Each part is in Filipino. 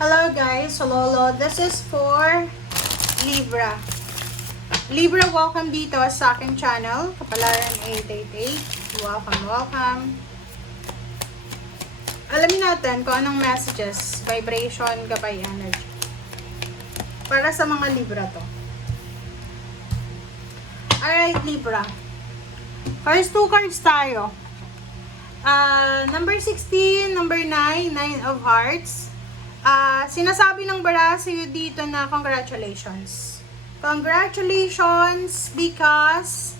Hello guys, Lolo. This is for Libra. Libra, welcome dito sa aking channel, Kapalaran 888. Welcome. Alamin natin kung anong messages, vibration, gabay energy. Para sa mga Libra to. Alright, Libra. First two cards tayo. Number 16, number 9, 9 of Hearts. Sinasabi ng bara sa'yo dito na congratulations. Congratulations because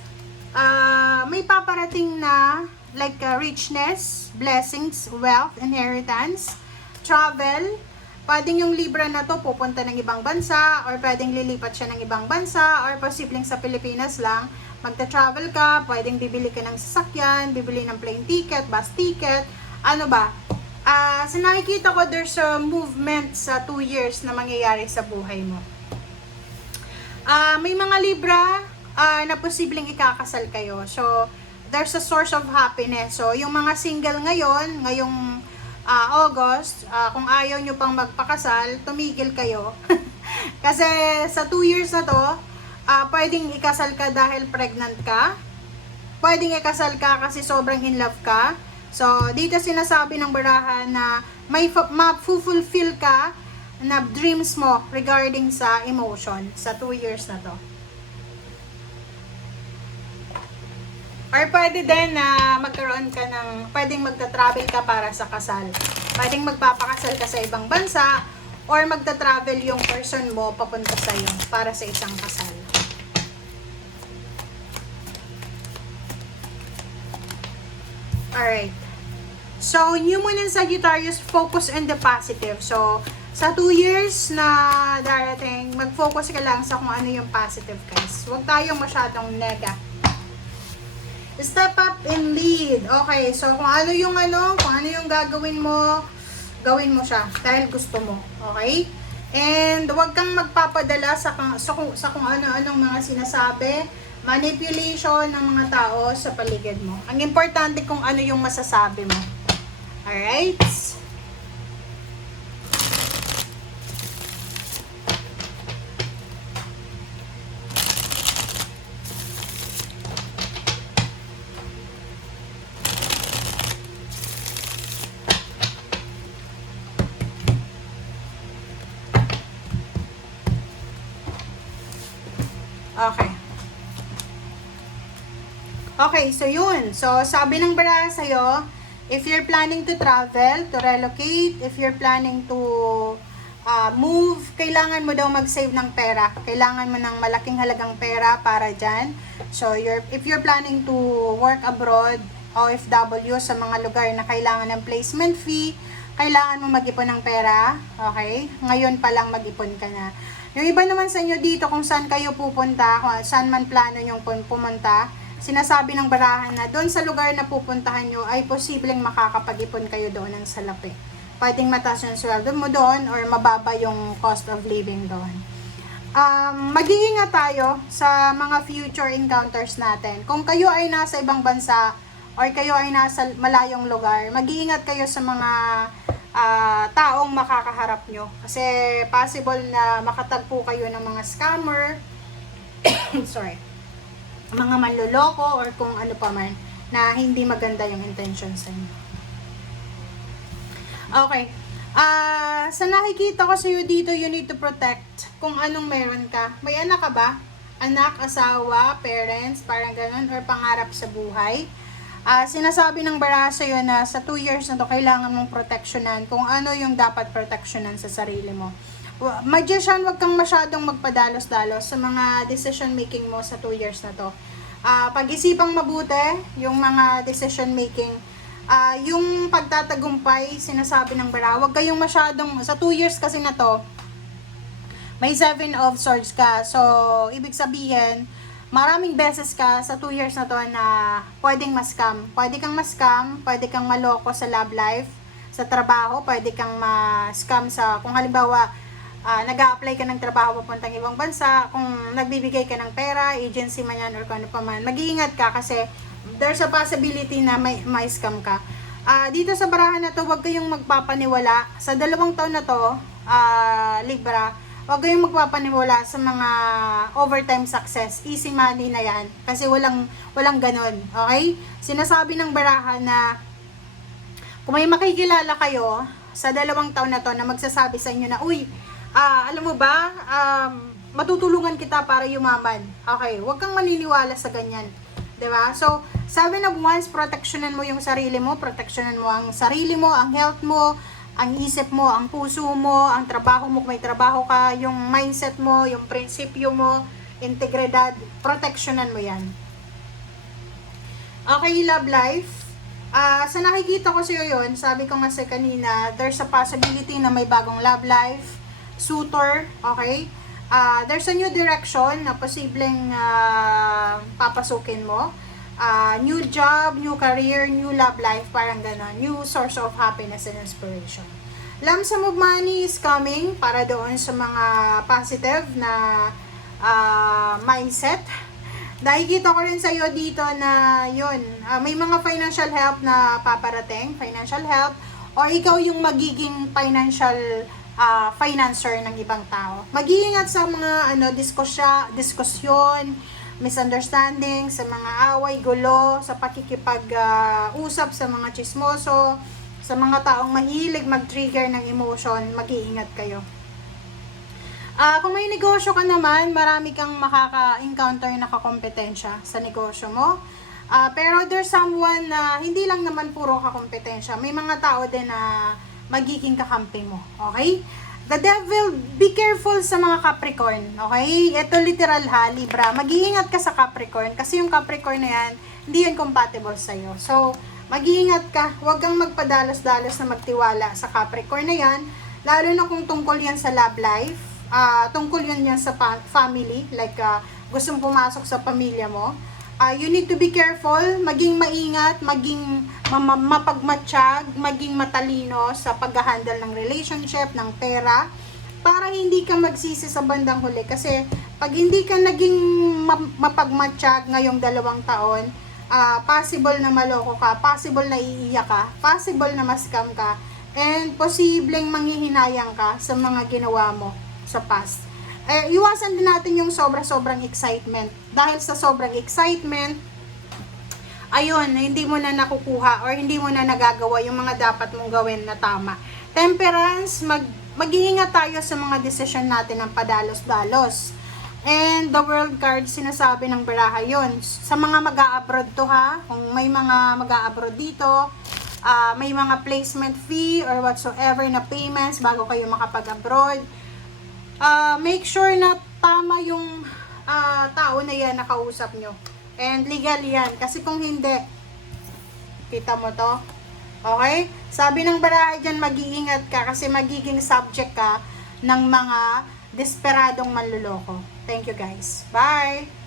may paparating na like richness, blessings, wealth, inheritance, travel. Pwedeng yung Libra na to pupunta ng ibang bansa or pwedeng lilipat siya ng ibang bansa or posibleng sa Pilipinas lang. Magta-travel ka, pwedeng bibili ka ng sasakyan, bibili ng plane ticket, bus ticket, ano ba? Sa nakikita ko, there's a movement sa 2 years na mangyayari sa buhay mo. May mga Libra na posibleng ikakasal kayo. So, there's a source of happiness. So, yung mga single ngayong August, kung ayaw nyo pang magpakasal, tumigil kayo. Kasi sa 2 years na to, pwedeng ikasal ka dahil pregnant ka. Pwedeng ikasal ka kasi sobrang in love ka. So, dito sinasabi ng barahan na may ma-fulfill ka na dreams mo regarding sa emotion sa 2 years na to. Or pwede din na magkaroon ka ng, pwedeng magta-travel ka para sa kasal. Pwedeng magpapakasal ka sa ibang bansa or magta-travel yung person mo papunta sa'yo para sa isang kasal. Alright. So, new moon and Sagittarius, focus on the positive. So, sa 2 years na darating, mag-focus ka lang sa kung ano yung positive, guys. Huwag tayong masyadong nega. Step up and lead. Okay, so kung ano yung gagawin mo, gawin mo siya dahil gusto mo. Okay? And huwag kang magpapadala sa kung ano-anong mga sinasabi, manipulation ng mga tao sa paligid mo. Ang importante kung ano yung masasabi mo. Alright? Okay, so yun. So, sabi ng bara sa'yo, if you're planning to travel, to relocate, if you're planning to move, kailangan mo daw mag-save ng pera. Kailangan mo ng malaking halagang pera para dyan. So, if you're planning to work abroad, OFW, sa mga lugar na kailangan ng placement fee, kailangan mo mag-ipon ng pera. Okay? Ngayon pa lang mag-ipon ka na. Yung iba naman sa inyo dito, kung saan kayo pupunta, kung saan man plano yung pumunta, sinasabi ng barahan na doon sa lugar na pupuntahan nyo ay posibleng makakapag-ipon kayo doon ng salapi. Pwedeng mataas yung sweldo mo doon or mababa yung cost of living doon. Mag-iingat tayo sa mga future encounters natin. Kung kayo ay nasa ibang bansa or kayo ay nasa malayong lugar, mag-iingat kayo sa mga taong makakaharap nyo. Kasi possible na makatagpo kayo ng mga scammer, sorry, mga manloloko or kung ano pa man na hindi maganda yung intention sa inyo. Okay. Sa nakikita ko sa'yo dito, you need to protect kung anong meron ka. May anak ka ba? Anak, asawa, parents, parang ganun, or pangarap sa buhay. Sinasabi ng bara sa'yo na sa 2 years na to, kailangan mong proteksyonan kung ano yung dapat proteksyonan sa sarili mo. Magician, wag kang masyadong magpadalos-dalos sa mga decision making mo sa 2 years na to. Pag-isipang mabuti yung mga decision making. Yung pagtatagumpay, sinasabi ng bara, wag kayong masyadong, sa 2 years kasi na to, may 7 of swords ka. So, ibig sabihin, maraming beses ka sa 2 years na to na pwedeng ma-scam. Pwede kang ma-scam, pwede kang maloko sa love life, sa trabaho, pwede kang ma-scam sa, kung halimbawa, nag-a-apply ka ng trabaho papuntang ibang bansa, kung nagbibigay ka ng pera, agency man yan or kung ano pa man, mag-iingat ka kasi there's a possibility na may scam ka. Dito sa barahan na to, huwag kayong magpapaniwala. Sa 2 taon na to, Libra, huwag kayong magpapaniwala sa mga overtime success. Easy money na yan. Kasi walang ganon. Okay? Sinasabi ng baraha na kung may makikilala kayo sa 2 taon na to na magsasabi sa inyo na, uy, alam mo ba, matutulungan kita para yumaman. Okay, huwag kang maniniwala sa ganyan. 'Di ba? So, sabi na once, proteksyonan mo yung sarili mo, proteksyonan mo ang sarili mo, ang health mo, ang isip mo, ang puso mo, ang trabaho mo, kung may trabaho ka, yung mindset mo, yung prinsipyo mo, integridad, proteksyonan mo yan. Okay, love life. Sa nakikita ko sa'yo yun, sabi ko nga sa kanina, there's a possibility na may bagong love life, suitor, okay? There's a new direction na posibleng papasukin mo. New job, new career, new love life, parang ganon. New source of happiness and inspiration. Lump sum of money is coming para doon sa mga positive na mindset. Nakikita ko rin sa iyo dito na yun, may mga financial help na paparating, financial help, o ikaw yung magiging financial financer ng ibang tao. Mag-iingat sa mga diskusyon, misunderstanding, sa mga away, gulo, sa pakikipag-usap sa mga chismoso, sa mga taong mahilig mag-trigger ng emotion, mag-iingat kayo. Kung may negosyo ka naman, marami kang makaka-encounter na kakompetensya sa negosyo mo. Pero there's someone na hindi lang naman puro kakompetensya. May mga tao din na magiging kakampi mo. Okay? The devil, be careful sa mga Capricorn. Okay? Ito literal ha, Libra. Mag-iingat ka sa Capricorn kasi yung Capricorn na yan, hindi yan compatible sa'yo. So, mag-iingat ka. Huwag kang magpadalos-dalos na magtiwala sa Capricorn na yan. Lalo na kung tungkol yan sa love life. Tungkol yun yan sa family, like gustong pumasok sa pamilya mo. You need to be careful, maging maingat, maging mapagmatsyag, maging matalino sa pag-handle ng relationship, ng pera, para hindi ka magsisi sa bandang huli. Kasi pag hindi ka naging mapagmatsyag ngayong 2 taon, possible na maloko ka, possible na iiyak ka, possible na ma-scam ka, and posibleng manghihinayang ka sa mga ginawa mo sa past. Iwasan din natin yung sobrang excitement. Dahil sa sobrang excitement, ayun, hindi mo na nakukuha or hindi mo na nagagawa yung mga dapat mong gawin na tama. Temperance, mag-iingat tayo sa mga decision natin ng padalos-dalos. And the world card, sinasabi ng baraha yun. Sa mga mag-a-abroad to ha, kung may mga mag-a-abroad dito, may mga placement fee or whatsoever na payments bago kayo makapag-abroad. Make sure na tama yung tao na yan na kausap nyo. And legal yan. Kasi kung hindi, kita mo to. Okay? Sabi ng baraha dyan, mag-iingat ka kasi magiging subject ka ng mga desperadong manluloko. Thank you guys. Bye!